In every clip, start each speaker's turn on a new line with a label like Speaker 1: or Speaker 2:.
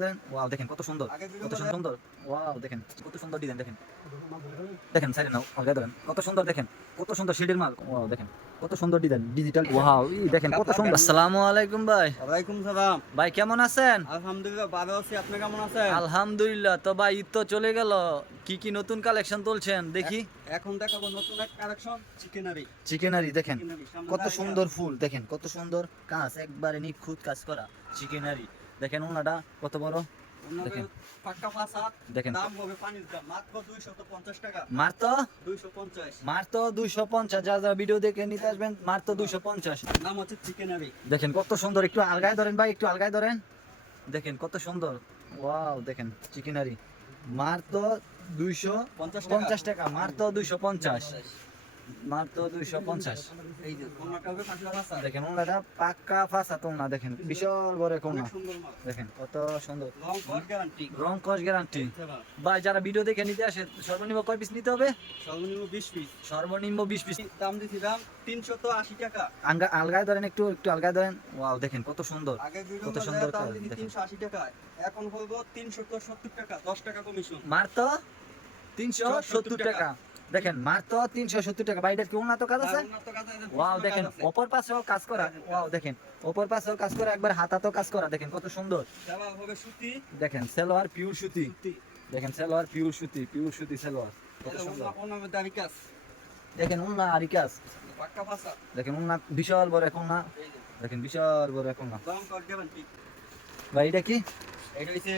Speaker 1: দেন। Wow দেখেন কত সুন্দর কত সুন্দর। ওয়াও দেখেন কত সুন্দর ডিজাইন দেখেন। দেখেন সাইডে নাও আগে ধরেন কত সুন্দর দেখেন কত সুন্দর মাল। ওয়াও দেখেন কত সুন্দর ডিজাইন ডিজিটাল ওয়াও দেখেন কত সুন্দর। আসসালামু আলাইকুম ভাই।
Speaker 2: ওয়ালাইকুম সালাম।
Speaker 1: ভাই কেমন আছেন?
Speaker 2: আলহামদুলিল্লাহ ভালো আছি। আপনি কেমন আছেন?
Speaker 1: আলহামদুলিল্লাহ তো ভাই ঈদ তো চলে গেল। কি কি নতুন কালেকশন তুলছেন? দেখি।
Speaker 2: এখন দেখাবো নতুন এক কালেকশন চিকেনারি
Speaker 1: চিকেনারি দেখেন কত সুন্দর ফুল দেখেন কত সুন্দর কাজ একবারে নিখুঁত কাজ করা চিকেনারি দেখেন ওনাটা কত বড়? দেখেন।
Speaker 2: পাক্কা ফাসাদ
Speaker 1: দেখেন।
Speaker 2: দাম হবে পানির দাম। মাত্র 250 টাকা।
Speaker 1: মার
Speaker 2: 250
Speaker 1: মার তো দুইশো পঞ্চাশ। যা যা ভিডিও দেখে নিতে আসবেন মার তো দুইশো পঞ্চাশ।
Speaker 2: নাম হচ্ছে চিকেনারি
Speaker 1: দেখেন কত সুন্দর। একটু আলগায় ধরেন ভাই একটু আলগায় ধরেন। দেখেন কত সুন্দর। ওয়াও দেখেন চিকেনারি মার তো দুইশো
Speaker 2: 50 টাকা
Speaker 1: পঞ্চাশ টাকা। মার তো দুইশো পঞ্চাশ। মার দুইশো পঞ্চাশ।
Speaker 2: এই যে কোনটা হবে পাক্কা ফাসাদ
Speaker 1: দেখেন ওনাটা পাক্কা ফাঁসা তো দেখেন বিশাল বড় কোনা
Speaker 2: অনেক সুন্দর মাল।
Speaker 1: দেখেন কত সুন্দর।
Speaker 2: লং কট গ্যারান্টি
Speaker 1: রং কস গ্যারান্টি ভাই। যারা ভিডিও দেখে নিতে আসে সর্বনিম্ন কয় পিস নিতে হবে?
Speaker 2: সর্বনিম্ন 20 পিস
Speaker 1: সর্বনিম্ন বিশ পিস
Speaker 2: দাম দিছিলাম 380 টাকা।
Speaker 1: আলগা আলগায় ধরেন একটু একটু আলগায় ধরেন। ওয়াও দেখেন কত সুন্দর। কত সুন্দর
Speaker 2: দাম
Speaker 1: কাজ,
Speaker 2: দিছি
Speaker 1: দেখেন।
Speaker 2: 380 টাকা এখন বলব 370 টাকা 10 টাকা কমিশন।
Speaker 1: মার তো তিনশো সত্তর টাকা। দেখেন মার তো তিনশো সত্তর টাকা। বাইরের কি উন্নত কাজ আছে? ওয়াও দেখেন অপর পাশেও কাজ করা। ওয়াও দেখেন অপর পাশেও কাজ করা একবার হাতাতেও কাজ করা। দেখেন কত সুন্দর। দেখেন সেলোয়ার পিওর সুতি। দেখেন সেলোয়ার পিওর সুতি পিওর সুতি সেলোয়ার। কত সুন্দর। দেখেন উন্না আরি কাজ দেখেন উন্না বিশাল বড় এখন না দেখেন বিশাল বড় এখন না ভাই এটা কি?
Speaker 2: এটা হইছে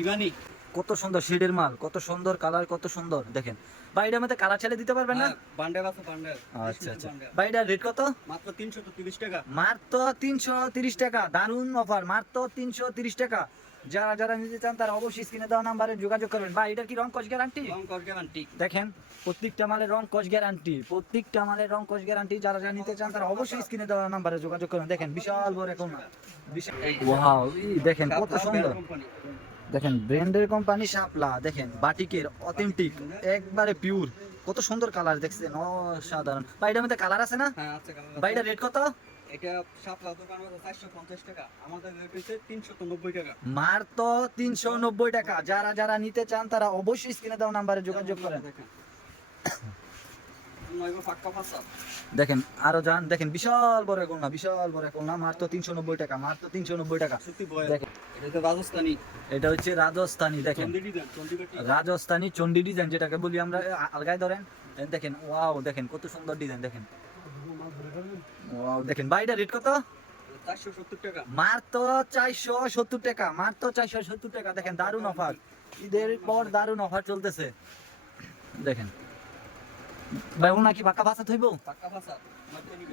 Speaker 2: ইবানি
Speaker 1: কত সুন্দর শেডের মাল কত সুন্দর কালার কত সুন্দর। দেখেন ভাই এটার মধ্যে কালার ছেলে দিতে পারবেন না?
Speaker 2: বান্ডেল আছে বান্ডেল
Speaker 1: আচ্ছা আচ্ছা। ভাই এটার রেট কত?
Speaker 2: মাত্র 330 টাকা।
Speaker 1: মাত্র তিনশো তিরিশ টাকা। দারুণ অফার মাত্র তিনশো তিরিশ টাকা। যারা যারা নিতে চান তারা অবশ্যই স্ক্রিনে দেওয়া নাম্বারে যোগাযোগ করবেন। ভাই এটা কি রং কস গ্যারান্টি
Speaker 2: দাম কট গ্যারান্টি
Speaker 1: দেখেন প্রত্যেকটা মালের রং কস গ্যারান্টি প্রত্যেকটা মালের রং কস গ্যারান্টি যারা যারা নিতে চান তারা অবশ্যই স্ক্রিনে দেওয়া নাম্বারে যোগাযোগ করবেন। দেখেন বিশাল বড় এখন বিশাল ওয়াও দেখেন কত সুন্দর। দেখেন ব্র্যান্ডের কোম্পানি শাপলা দেখেন বাটিকের অথেন্টিক একবারে পিওর কত সুন্দর কালার দেখছেন? অসাধারণ। ভাই এটার মধ্যে কালার আছে না?
Speaker 2: হ্যাঁ আছে কালার
Speaker 1: ভাই রেট কত?
Speaker 2: এটা সাপলা দোকান হলো 450 টাকা। আমাদের রেট হইছে 390 টাকা।
Speaker 1: মার তো তিনশো নব্বই টাকা। যারা যারা নিতে চান তারা অবশ্যই স্ক্রিনে দেওয়া নাম্বারে যোগাযোগ করেন।
Speaker 2: দেখেন
Speaker 1: আরও যান দেখেন বিশাল বড় কোনা বিশাল বড় মার তো তিনশো নব্বই টাকা তো তিনশো নব্বই টাকা। দেখেন।
Speaker 2: এটা
Speaker 1: এটা হচ্ছে রাজস্থানি দেখেন। রাজস্থানি চন্ডি ডিজাইন যেটাকে বলি আমরা আলগায় ধরেন। দেখেন ওয়াও দেখেন কত সুন্দর ডিজাইন দেখেন। ওয়াও দেখেন বাইটা রেট কত?
Speaker 2: 470 টাকা।
Speaker 1: মার তো চারশো সত্তর টাকা তো চারশো সত্তর টাকা দেখেন দারুণ অফার। ঈদের পর দারুণ অফার চলতেছে। দেখেন। ভাই ওনা কি পাক্কা ভাষা থইব?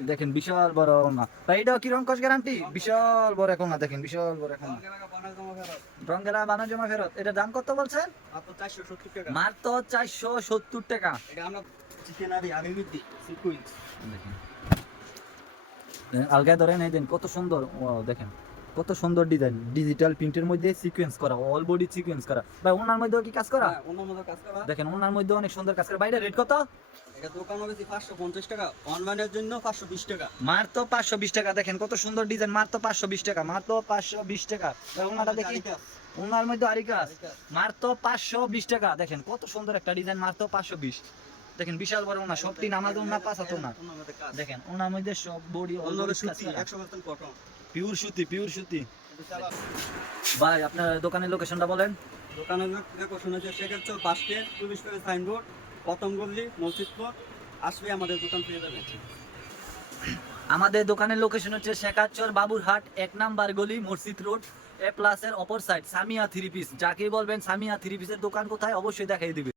Speaker 1: দেখেন বিশাল বড় ওনা। ভাই এটাও কি রং কস গ্যারান্টি বিশাল বড় এখন দেখেন বিশাল বড় এখন বানা জমা ফেরত। এটা দাম কত বলছেন?
Speaker 2: মাত্র 470 টাকা।
Speaker 1: মার তো চারশো সত্তর টাকা।
Speaker 2: এটা
Speaker 1: আলগায় ধরেন এই দেন কত সুন্দর। দেখেন। কত সুন্দর ডিজাইন ডিজিটাল প্রিন্টের মধ্যে সিকোয়েন্স করা অল বডি সিকোয়েন্স করা। ভাই ওনার মধ্যে কি কাজ করা?
Speaker 2: হ্যাঁ অন্য মতো কাজ করা।
Speaker 1: দেখেন ওনার মধ্যে অনেক সুন্দর কাজ করা। বাইরে রেট কত?
Speaker 2: এটা দোকান হবে 550 টাকা। অনলাইনের জন্য 520 টাকা।
Speaker 1: মার তো পাঁচশো বিশ টাকা। দেখেন কত সুন্দর ডিজাইন মার তো পাঁচশো বিশ টাকা। মার তো পাঁচশো বিশ টাকা। ভাই, ওনাটা দেখি। ওনার মধ্যে আরি কাজ মার তো পাঁচশো বিশ টাকা। দেখেন কত সুন্দর একটা ডিজাইন মার তো পাঁচশো বিশ। দেখেন বিশাল বড় ওনা সবটি নামাজ ওনা পাঁচাতো না
Speaker 2: অন্য মতো কাজ।
Speaker 1: দেখেন ওনার মধ্যে সব বডি
Speaker 2: অন্য সুতি 100% কটন
Speaker 1: পিওর সুতি পিওর সুতি। ভাই আপনার দোকানের লোকেশনটা বলেন।
Speaker 2: দোকানের দেখো শুনেছে শেখের চল বাস স্ট্যান্ড পুলিশ করে সাইনবোর্ড প্রথম গল্লি মসজিদপুর আসবে আমাদের দোকান পেয়ে যাবে
Speaker 1: আমাদের দোকানের লোকেশন হচ্ছে শেখাচর বাবুরহাট এক নাম্বার গলি মসজিদ রোড এ প্লাসের অপর সাইড সামিয়া থ্রি পিস যাকে বলবেন সামিয়া থ্রি পিসের দোকান কোথায় অবশ্যই দেখাই দিবে।